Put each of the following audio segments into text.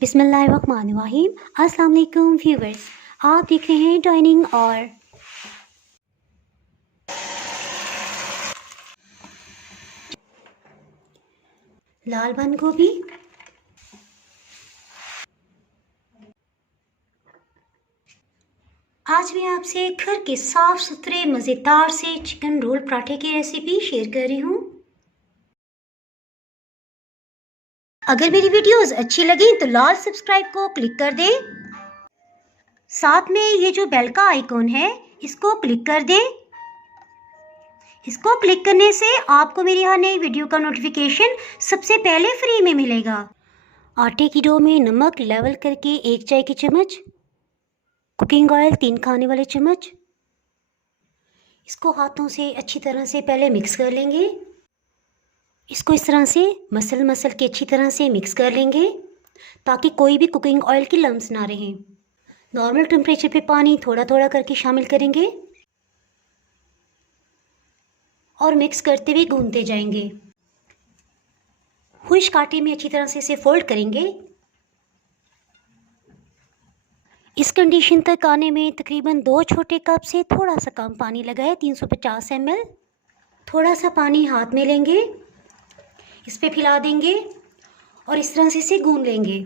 बिस्मिल्लाहिर्रहमानिर्रहीम। अस्सलाम वालेकुम व्यूवर्स, आप देख रहे हैं डाइनिंग और लाल बंद गोभी, आज मैं आपसे घर के साफ सुथरे मज़ेदार से चिकन रोल पराठे की रेसिपी शेयर कर रही हूँ। अगर मेरी वीडियोस अच्छी लगी तो लाल सब्सक्राइब को क्लिक कर दें। साथ में ये जो बेल का आइकॉन है इसको क्लिक कर दें। इसको क्लिक करने से आपको मेरी हर नई वीडियो का नोटिफिकेशन सबसे पहले फ्री में मिलेगा। आटे की डो में नमक लेवल करके 1 चाय की चम्मच, कुकिंग ऑयल 3 खाने वाले चम्मच। इसको हाथों से अच्छी तरह से पहले मिक्स कर लेंगे। इसको इस तरह से मसल के अच्छी तरह से मिक्स कर लेंगे ताकि कोई भी कुकिंग ऑयल की लम्स ना रहें। नॉर्मल टेम्परेचर पे पानी थोड़ा थोड़ा करके शामिल करेंगे और मिक्स करते हुए गूंथते जाएंगे। खुश्क आटे में अच्छी तरह से इसे फोल्ड करेंगे। इस कंडीशन तक आने में तकरीबन 2 छोटे कप से थोड़ा सा कम पानी लगा है, 350 ml। थोड़ा सा पानी हाथ में लेंगे, इस पे फैला देंगे और इस तरह से इसे गूंथ लेंगे।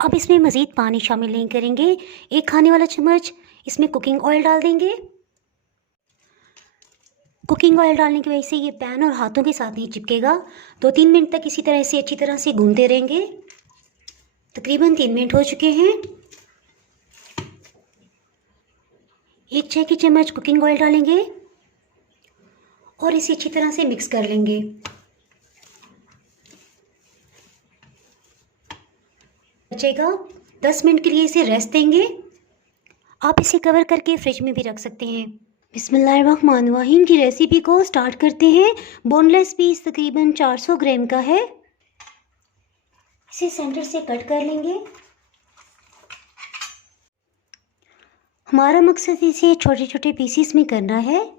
अब इसमें मज़ीद पानी शामिल नहीं करेंगे। 1 खाने वाला चम्मच इसमें कुकिंग ऑयल डाल देंगे। कुकिंग ऑयल डालने की वजह से ये पैन और हाथों के साथ नहीं चिपकेगा। 2-3 मिनट तक इसी तरह से अच्छी तरह से गूंथते रहेंगे। तकरीबन 3 मिनट हो चुके हैं। 1 चाय की चम्मच कुकिंग ऑयल डालेंगे और इसे अच्छी तरह से मिक्स कर लेंगे। बचेगा 10 मिनट के लिए इसे रेस्ट देंगे। आप इसे कवर करके फ्रिज में भी रख सकते हैं। बिस्मिल्लाहिर्रहमानिर्रहीम की रेसिपी को स्टार्ट करते हैं। बोनलेस पीस तकरीबन 400 ग्राम का है। इसे सेंटर से कट कर लेंगे। हमारा मकसद इसे छोटे छोटे पीसीस में करना है।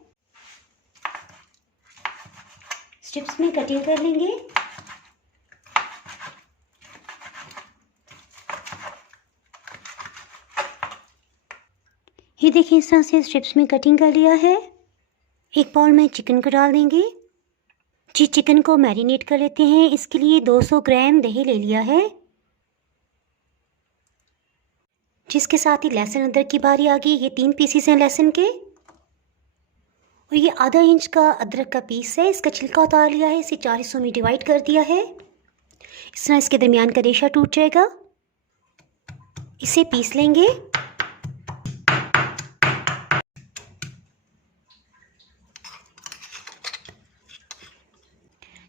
स्ट्रिप्स में कटिंग कर लेंगे। ये देखिए, इस तरह से स्ट्रिप्स में कटिंग कर लिया है। एक बाउल में चिकन को डाल देंगे। जी, चिकन को मैरिनेट कर लेते हैं। इसके लिए 200 ग्राम दही ले लिया है, जिसके साथ ही लहसुन अदरक की बारी आ गई। ये 3 पीसीस हैं लहसुन के और ये आधा इंच का अदरक का पीस है। इसका छिलका उतार लिया है, इसे 4 हिस्सों में डिवाइड कर दिया है। इस तरह इसके दरमियान का रेशा टूट जाएगा। इसे पीस लेंगे।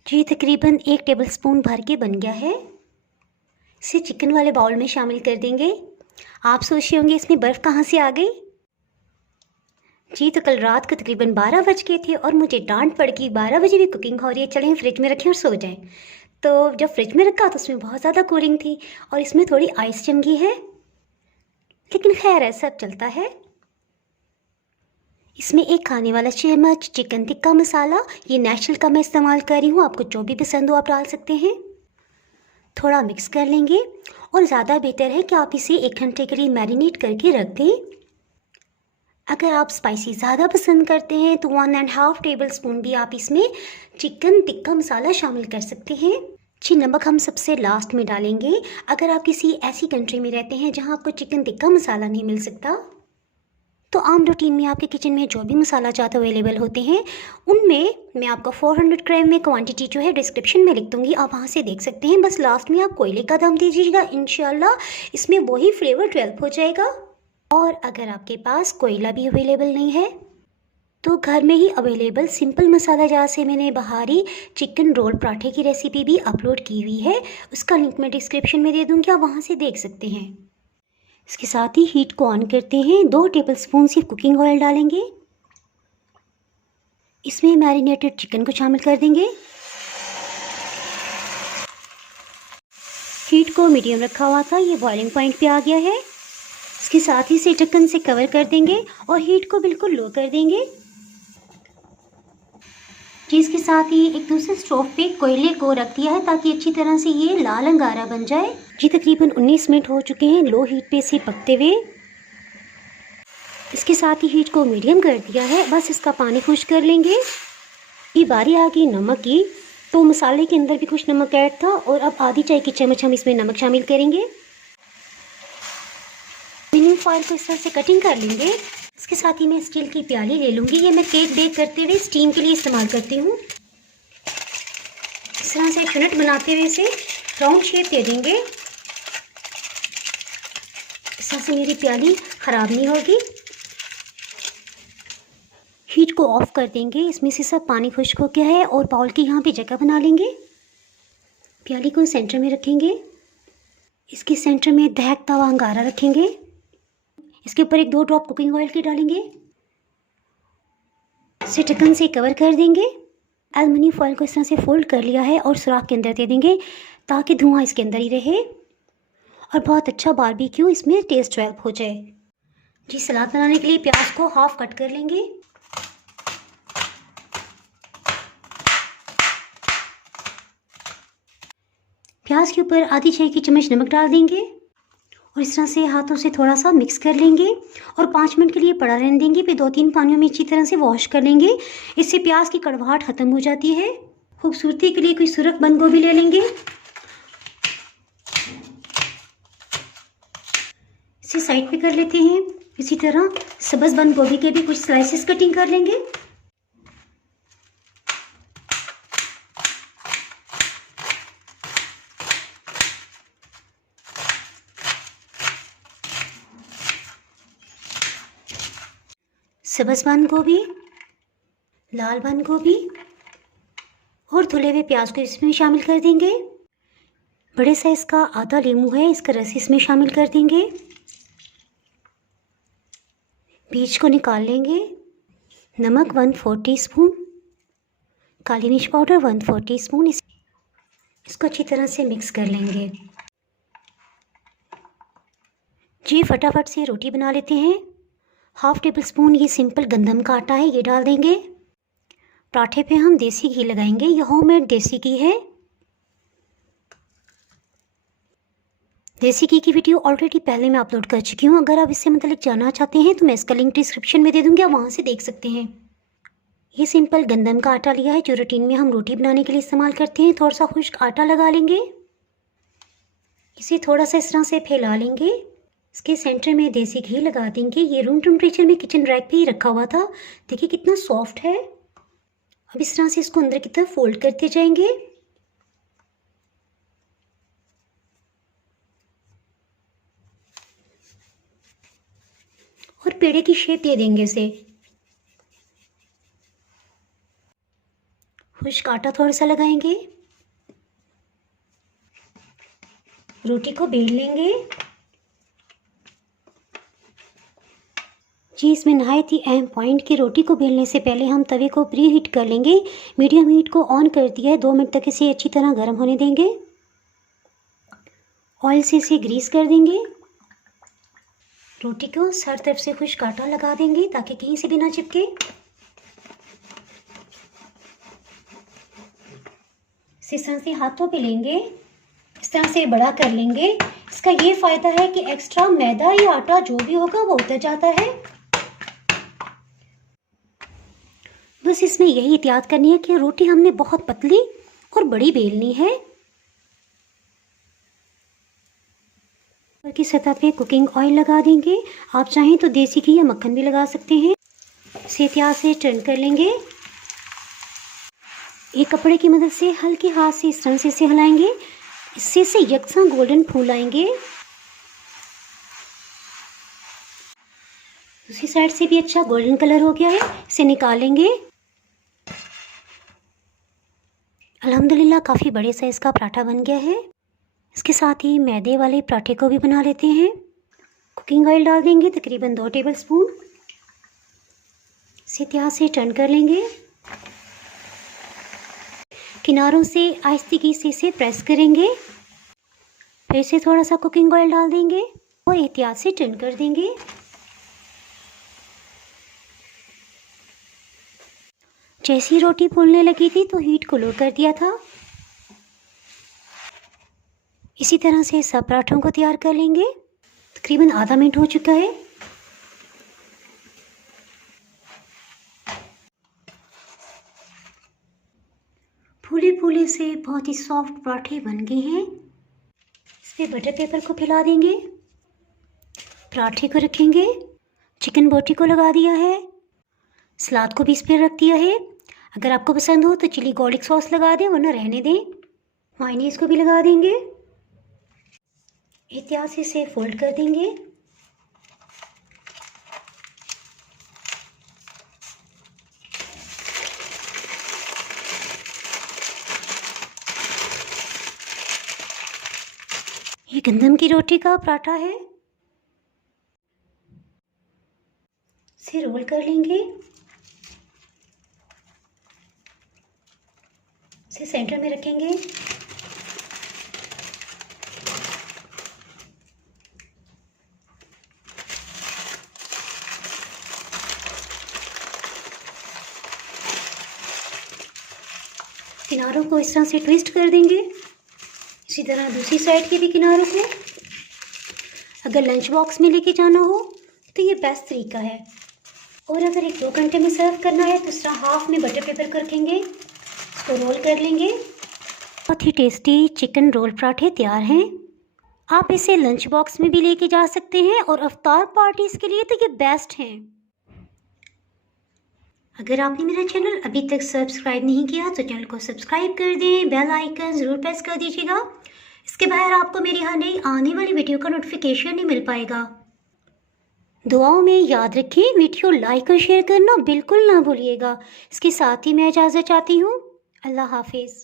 जी, तकरीबन 1 टेबलस्पून भर के बन गया है। इसे चिकन वाले बाउल में शामिल कर देंगे। आप सोच रहे होंगे इसमें बर्फ़ कहाँ से आ गई। जी, तो कल रात को तकरीबन 12 बज गए थे और मुझे डांट पड़ गई 12 बजे भी कुकिंग हो रही है, चलें फ्रिज में रखें और सो जाएं। तो जब फ्रिज में रखा तो उसमें बहुत ज़्यादा कूलिंग थी और इसमें थोड़ी आइस जम गई है, लेकिन खैर है, सब चलता है। इसमें 1 खाने वाला चम्मच चिकन टिक्का मसाला, ये नेचुरल का मैं इस्तेमाल कर रही हूँ। आपको जो भी पसंद हो आप डाल सकते हैं। थोड़ा मिक्स कर लेंगे और ज़्यादा बेहतर है कि आप इसे 1 घंटे के लिए मैरिनेट करके रख दें। अगर आप स्पाइसी ज़्यादा पसंद करते हैं तो 1.5 टेबलस्पून भी आप इसमें चिकन टिक्का मसाला शामिल कर सकते हैं। जी, नमक हम सबसे लास्ट में डालेंगे। अगर आप किसी ऐसी कंट्री में रहते हैं जहाँ आपको चिकन टिक्का मसाला नहीं मिल सकता, तो आम रूटीन में आपके किचन में जो भी मसाला चाहते अवेलेबल होते हैं, उनमें मैं आपको 400 ग्राम में क्वांटिटी जो है डिस्क्रिप्शन में लिख दूंगी, आप वहाँ से देख सकते हैं। बस लास्ट में आप कोयले का दम दीजिएगा, इंशाल्लाह इसमें वही फ्लेवर डेवलप हो जाएगा। और अगर आपके पास कोयला भी अवेलेबल नहीं है तो घर में ही अवेलेबल सिंपल मसाला जार से मैंने बहारी चिकन रोल पराठे की रेसिपी भी अपलोड की हुई है। उसका लिंक मैं डिस्क्रिप्शन में दे दूँगी, आप वहाँ से देख सकते हैं। इसके साथ ही हीट को ऑन करते हैं। 2 टेबलस्पून सिर्फ कुकिंग ऑयल डालेंगे। इसमें मैरिनेटेड चिकन को शामिल कर देंगे। हीट को मीडियम रखा हुआ था, ये बॉइलिंग पॉइंट पे आ गया है। इसके साथ ही इसे ढक्कन से कवर कर देंगे और हीट को बिल्कुल लो कर देंगे। जी इसके साथ ही एक दूसरे स्टोव पे कोयले को रख दिया है ताकि अच्छी तरह से ये लाल अंगारा बन जाए। जी तकरीबन 19 मिनट हो चुके हैं लो हीट पे इसे पकते हुए। इसके साथ ही हीट को मीडियम कर दिया है, बस इसका पानी खुश कर लेंगे। ये बारी आ गई नमक की, तो मसाले के अंदर भी कुछ नमक ऐड था और अब आधी चाय की चम्मच हम इसमें नमक शामिल करेंगे। एल्युमिनियम फॉइल को इस तरह से कटिंग कर लेंगे। इसके साथ ही मैं स्टील की प्याली ले लूँगी, ये मैं केक बेक करते हुए स्टीम के लिए इस्तेमाल करती हूँ। इस तरह से चुनट बनाते हुए इसे राउंड शेप दे देंगे। इस तरह से मेरी प्याली ख़राब नहीं होगी। हीट को ऑफ कर देंगे, इसमें से सब पानी खुश्क हो गया है और बाउल की यहाँ पे जगह बना लेंगे। प्याली को सेंटर में रखेंगे, इसके सेंटर में दहकता हुआ अंगारा रखेंगे। इसके ऊपर 1-2 ड्रॉप कुकिंग ऑयल के डालेंगे, इसे ढक्कन से कवर कर देंगे। एल्युमिनियम फॉइल को इस तरह से फोल्ड कर लिया है और सुराख के अंदर दे देंगे ताकि धुआं इसके अंदर ही रहे और बहुत अच्छा बारबेक्यू इसमें टेस्ट डेवलप हो जाए। जी सलाद बनाने के लिए प्याज को हाफ कट कर लेंगे। प्याज के ऊपर आधी चाय की चम्मच नमक डाल देंगे और इस तरह से हाथों से थोड़ा सा मिक्स कर लेंगे और 5 मिनट के लिए पड़ा रहने देंगे। फिर 2-3 पानियों में अच्छी तरह से वॉश कर लेंगे, इससे प्याज की कड़वाहट ख़त्म हो जाती है। खूबसूरती के लिए कोई सुरख बंद गोभी ले लेंगे, इसे साइड पे कर लेते हैं। इसी तरह सब्ज़ बंद गोभी के भी कुछ स्लाइसेस कटिंग कर लेंगे। सब्ज़ बंद गोभी, लाल बंद गोभी और धुले हुए प्याज को इसमें शामिल कर देंगे। बड़े साइज़ का आधा नींबू है, इसका रस इसमें शामिल कर देंगे। बीज को निकाल लेंगे। नमक 1/4 टीस्पून, काली मिर्च पाउडर 1/4 टीस्पून, इसको अच्छी तरह से मिक्स कर लेंगे। जी फटाफट से रोटी बना लेते हैं। 1/2 टेबल स्पून ये सिंपल गंदम का आटा है, ये डाल देंगे। पराठे पे हम देसी घी लगाएंगे, यह होममेड देसी घी है। देसी घी की वीडियो ऑलरेडी पहले मैं अपलोड कर चुकी हूँ, अगर आप इससे मतलब जानना चाहते हैं तो मैं इसका लिंक डिस्क्रिप्शन में दे दूँगी, आप वहाँ से देख सकते हैं। ये सिंपल गंदम का आटा लिया है जो रूटीन में हम रोटी बनाने के लिए इस्तेमाल करते हैं। थोड़ा सा खुश्क आटा लगा लेंगे, इसे थोड़ा सा इस तरह से फैला लेंगे। इसके सेंटर में देसी घी लगा देंगे। ये रूम टेम्परेचर में किचन रैक पे ही रखा हुआ था, देखिए कितना सॉफ्ट है। अब इस तरह से इसको अंदर की तरफ फोल्ड करते जाएंगे। और पेड़े की शेप दे देंगे इसे। खुश्क आटा थोड़ा सा लगाएंगे, रोटी को बेल लेंगे। जी इसमें नहायत ही अहम पॉइंट कि रोटी को बेलने से पहले हम तवे को प्री हीट कर लेंगे। मीडियम हीट को ऑन कर दिया है, 2 मिनट तक इसे अच्छी तरह गर्म होने देंगे। ऑयल से इसे ग्रीस कर देंगे। रोटी को हर तरफ से खुश्क आटा लगा देंगे ताकि कहीं से भी ना चिपके। इस तरह से हाथों पे लेंगे, इस तरह से बड़ा कर लेंगे। इसका ये फ़ायदा है कि एक्स्ट्रा मैदा या आटा जो भी होगा वो उतर जाता है। बस इसमें यही एहतियात करनी है कि रोटी हमने बहुत पतली और बड़ी बेलनी है। ऊपर की सतह पे कुकिंग ऑयल लगा देंगे, आप चाहें तो देसी घी या मक्खन भी लगा सकते हैं। इसे एहतियात से टर्न कर लेंगे। एक कपड़े की मदद से हल्के हाथ से इस तरह से इसे हिलाएंगे, इससे इसे यकसा गोल्डन फूल आएंगे। दूसरी साइड से भी अच्छा गोल्डन कलर हो गया है, इसे निकालेंगे। अल्हम्दुलिल्लाह काफ़ी बड़े साइज़ का पराठा बन गया है। इसके साथ ही मैदे वाले पराठे को भी बना लेते हैं। कुकिंग ऑयल डाल देंगे तकरीबन 2 टेबल स्पून, इसे एहतियात से टर्न कर लेंगे। किनारों से आहिस्तेगी से इसे प्रेस करेंगे, फिर से थोड़ा सा कुकिंग ऑयल डाल देंगे और एहतियात से टर्न कर देंगे। जैसी रोटी फूलने लगी थी तो हीट को लो कर दिया था। इसी तरह से सब पराठों को तैयार कर लेंगे। तकरीबन आधा मिनट हो चुका है। फूले फूले से बहुत ही सॉफ्ट पराठे बन गए हैं। इस पर बटर पेपर को फैला देंगे, पराठे को रखेंगे, चिकन बोटी को लगा दिया है, सलाद को भी इस पर रख दिया है। अगर आपको पसंद हो तो चिली गार्लिक सॉस लगा दें, वरना रहने दें। मायोनीज को भी लगा देंगे। एहतियात से इसे फोल्ड कर देंगे। ये गंदम की रोटी का पराठा है। इसे रोल कर लेंगे। इसे सेंटर में रखेंगे। किनारों को इस तरह से ट्विस्ट कर देंगे। इसी तरह दूसरी साइड के भी किनारों को। अगर लंच बॉक्स में लेके जाना हो तो ये बेस्ट तरीका है। और अगर 1-2 घंटे में सर्व करना है तो इस तरह हाफ में बटर पेपर कर रखेंगे, इसको रोल कर लेंगे। बहुत ही टेस्टी चिकन रोल पराठे तैयार हैं। आप इसे लंच बॉक्स में भी लेके जा सकते हैं और अफ्तार पार्टीज़ के लिए तो ये बेस्ट हैं। अगर आपने मेरा चैनल अभी तक सब्सक्राइब नहीं किया तो चैनल को सब्सक्राइब कर दें, बेल आइकन ज़रूर प्रेस कर दीजिएगा। इसके बाहर आपको मेरी हर नई आने वाली वीडियो का नोटिफिकेशन नहीं मिल पाएगा। दुआओं में याद रखें, वीडियो लाइक और शेयर करना बिल्कुल ना भूलिएगा। इसके साथ ही मैं इजाज़त चाहती हूँ। अल्लाह हाफिज़।